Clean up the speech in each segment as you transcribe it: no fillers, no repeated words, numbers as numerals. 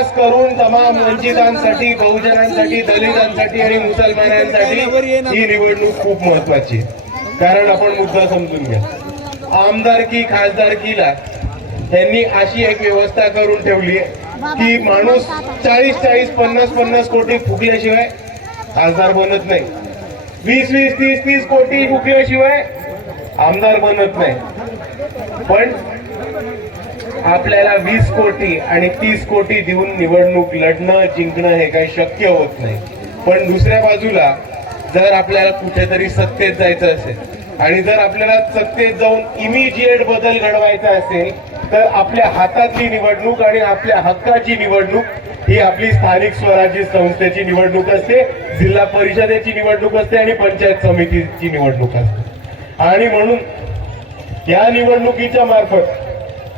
खास करून तमाम वंचितांसाठी, बहुजनांसाठी, दलितांसाठी आणि मुसलमानांसाठी ही निवडणूक खूप महत्वाची आहे. कारण आपण मुद्दा समजून घ्या, आमदारकी खासदारकीला त्यांनी अशी एक व्यवस्था करून ठेवली आहे की माणूस 40-40, 50-50 कोटी फुकल्याशिवाय खासदार बनत नाही, 20-20, 30-30 कोटी फुकल्याशिवाय आमदार बनत नाही. पण आपल्याला 20 कोटी आणि 30 कोटी देऊन निवडणूक लढणं, जिंकणं हे काही शक्य होत नाही. पण दुसऱ्या बाजूला जर आपल्याला कुठेतरी सत्तेत जायचं असेल आणि जर आपल्याला सत्तेत जाऊन इमिजिएट बदल घडवायचा असेल तर आपल्या हातातली निवडणूक आणि आपल्या हक्काची निवडणूक ही आपली स्थानिक स्वराज्य संस्थेची निवडणूक असते, जिल्हा परिषदेची निवडणूक असते आणि पंचायत समितीची निवडणूक असते. आणि म्हणून या निवडणुकीच्या मार्फत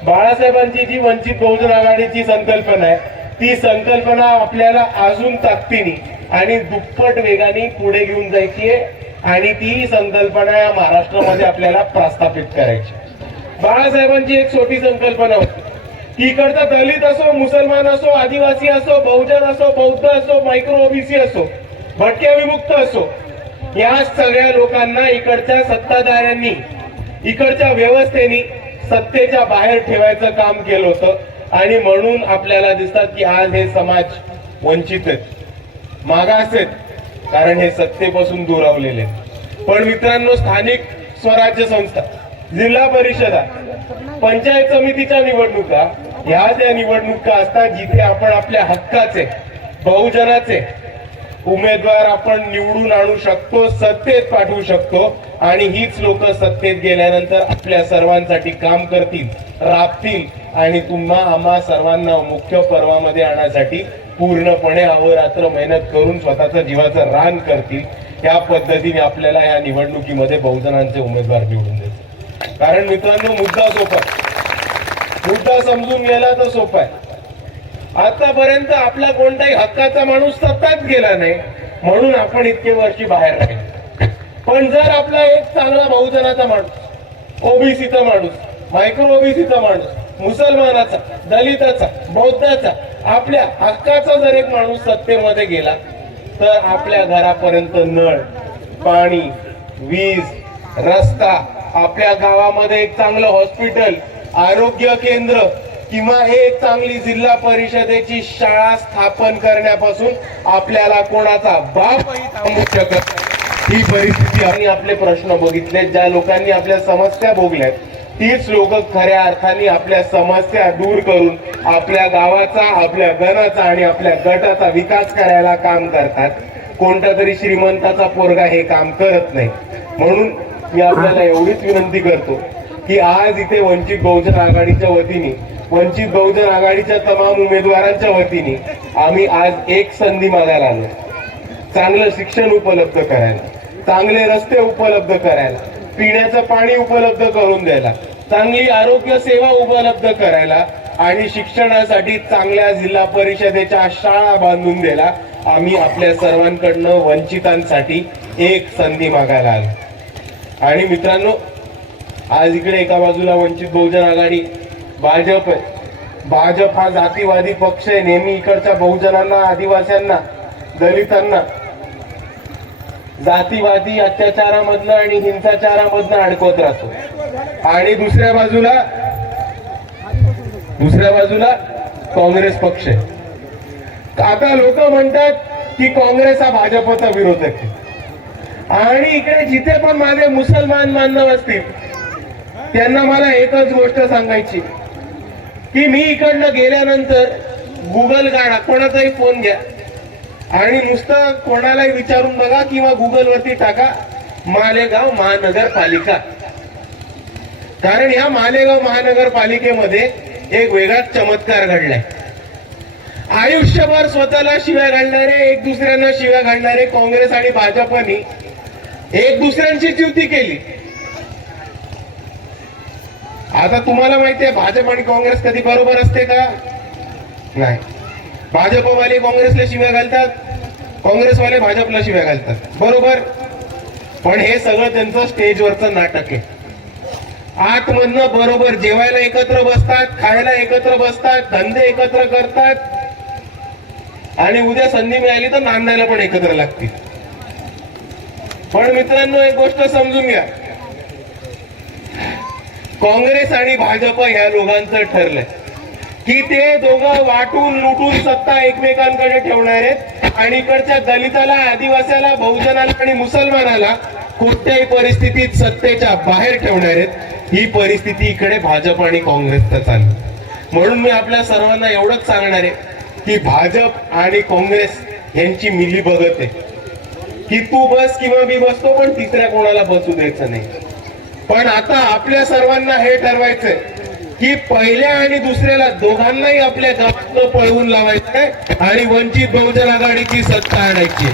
बाळासाहेबांची जी वंचित बहुजन आघाडीची संकल्पना आहे ती संकल्पना आपल्याला अजून ताकदीने आणि दुप्पट वेगाने पुढे घेऊन जायची आहे आणि ती संकल्पना या महाराष्ट्रामध्ये आपल्याला प्रस्थापित करायची. बाळासाहेबांची एक छोटी संकल्पना होती की इकडचा दलित असो, मुसलमान असो, आदिवासी असो, बहुजन असो, बौद्ध असो, मायक्रो ओबीसी असो, भटक्या विमुक्त असो, या सगळ्या लोकांना इकडच्या सत्ताधाऱ्यांनी, इकडच्या व्यवस्थेने सत्तेच्या बाहेर ठेवायचं काम केलं होतं. आणि म्हणून आपल्याला दिसतात की आज हे समाज वंचित आहेत, मागास आहेत, कारण हे सत्तेपासून दुरावलेले आहेत. पण मित्रांनो, स्थानिक स्वराज्य संस्था, जिल्हा परिषदा, पंचायत समितीच्या निवडणुका ह्या त्या निवडणुका असतात जिथे आपण आपल्या हक्काचे, बहुजनाचे उमेदवार आपण निवडून आणू शकतो, सत्तेत पाठवू शकतो आणि हीच लोक सत्तेत गेल्यानंतर आपल्या सर्वांसाठी काम करतील, राबतील आणि आम्हा सर्वांना मुख्य पर्वामध्ये आणण्यासाठी पूर्णपणे अहोरात्र मेहनत करून स्वतःचा जीवाचं रान करतील. त्या पद्धतीने आपल्याला या निवडणुकीमध्ये बहुजनांचे उमेदवार निवडून द्यायचे. कारण मित्रांनो, मुद्दा सोपा आहे, मुद्दा समजून गेला तर सोपा आहे. आतापर्यंत आपला कोणताही हक्काचा माणूस सत्ताच गेला नाही म्हणून आपण इतके वर्षी बाहेर राहिले. पण जर आपला एक चांगला बहुजनाचा माणूस, ओबीसीचा माणूस, मायक्रो ओबीसीचा माणूस, मुसलमानाचा, दलिताचा, बौद्धाचा, आपल्या हक्काचा जर एक माणूस सत्तेमध्ये गेला तर आपल्या घरापर्यंत नळ, पाणी, वीज, रस्ता, आपल्या गावामध्ये एक चांगलं हॉस्पिटल, आरोग्य केंद्र किंवा एक चांगली जिल्हा परिषदेची शाळा स्थापन करण्यापासून आपल्याला कोणाचा बापही थांबू शकत नाही. ही परिस्थिती आणि आपले प्रश्न बघितले, ज्या लोकांनी आपल्या समस्या भोगल्यात तीच लोक खऱ्या अर्थाने आपल्या समस्या दूर करून आपल्या गावाचा, आपल्या गणाचा आणि आपल्या गटाचा विकास करायला काम करतात. कोणता तरी श्रीमंताचा पोरगा हे काम करत नाही. म्हणून मी आपल्याला एवढीच विनंती करतो की आज इथे वंचित बहुजन आघाडीच्या वतीने, वंचित बहुजन आघाडीच्या तमाम उमेदवारांच्या वतीने आम्ही आज एक संधी मागायला आलो, चांगलं शिक्षण उपलब्ध करायला, चांगले रस्ते उपलब्ध करायला, पिण्याचं पाणी उपलब्ध करून द्यायला, चांगली आरोग्य सेवा उपलब्ध करायला आणि शिक्षणासाठी चांगल्या जिल्हा परिषदेच्या शाळा बांधून द्यायला आम्ही आपल्या सर्वांकडनं वंचितांसाठी एक संधी मागायला आलो. आणि मित्रांनो, आज इकडे एका बाजूला वंचित बहुजन आघाडी, भाजप आहे. भाजप हा जातीवादी पक्ष आहे, नेहमी इकडच्या बहुजनांना, आदिवासींना, दलितांना जातीवादी अत्याचारामधनं आणि हिंसाचारामधनं अडकवत राहतो. आणि दुसऱ्या बाजूला काँग्रेस पक्ष आहे. आता लोक म्हणतात की काँग्रेस हा भाजपचा विरोधक आहे. आणि इकडे जिथे पण माझे मुसलमान बांधव असतील त्यांना मला एकच गोष्ट सांगायची की मी इकडनं गेल्यानंतर गुगल काढा, कोणाचाही फोन घ्या आणि नुसतं कोणालाही विचारून बघा किंवा गुगल वरती टाका मालेगाव महानगरपालिका. कारण या मालेगाव महानगरपालिकेमध्ये एक वेगळाच चमत्कार घडलाय. आयुष्यभर स्वतःला शिव्या घालणारे, एक दुसऱ्यांना शिव्या घालणारे काँग्रेस आणि भाजपनी एक दुसऱ्यांची युती केली. आता तुम्हाला माहिती आहे भाजप आणि काँग्रेस कधी बरोबर असते का? नाही. भाजपवाले काँग्रेसला शिव्या घालतात, काँग्रेसवाले भाजपला शिव्या घालतात, बरोबर. पण हे सगळं त्यांचं स्टेजवरचं नाटक आहे. आतमधनं बरोबर जेवायला एकत्र बसतात, खायला एकत्र बसतात, धंदे एकत्र करतात, आणि उद्या संधी मिळाली तर नांदायला पण एकत्र लागतील. पण मित्रांनो, एक गोष्ट समजून घ्या, काँग्रेस आणि भाजप ह्या दोघांचं ठरलंय की ते दोघं वाटून लुटून सत्ता एकमेकांकडे ठेवणार आहेत आणि इकडच्या दलिताला, आदिवासीला, बहुजनाला आणि मुसलमानाला कोणत्याही परिस्थितीत सत्तेच्या बाहेर ठेवणार आहेत. ही परिस्थिती इकडे भाजप आणि काँग्रेसचं चालली. म्हणून मी आपल्या सर्वांना एवढंच सांगणार आहे की भाजप आणि काँग्रेस यांची मिली बघत आहे की तू बस किंवा मी बसतो, पण तिसऱ्या कोणाला बसू द्यायचं नाही. पण आता आपल्या सर्वांना हे ठरवायचंय की पहिल्या आणि दुसऱ्याला दोघांनाही आपल्या गावात पळवून लावायचंय आणि वंचित बहुजन आघाडीची सत्ता आणायची.